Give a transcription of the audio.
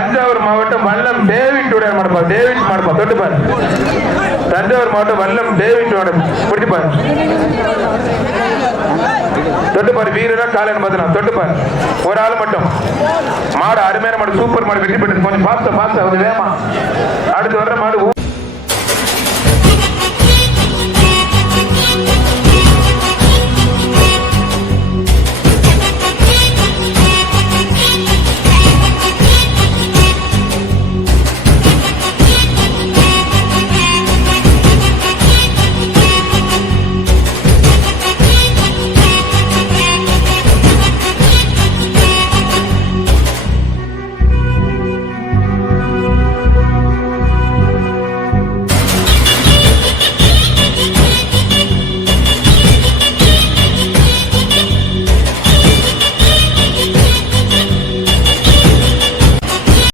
தஞ்சாவூர் மாவட்டம் வல்லம் David மாடப்பா, David மாடப்பா, தொட்டுப்பார். Thanjavur மாவட்டம் வல்லம் David பிடிப்பார், தொட்டுப்பார். வீரரா காலன்னு பார்த்தலாம், தொட்டுப்பார். ஒரு ஆள் மட்டும். மாடு அருமையான மாடு, சூப்பர் மாடு, வெற்றி பெற்றது. கொஞ்சம் பாஸ்ட் கொஞ்சம் வேமா. அடுத்து வர்ற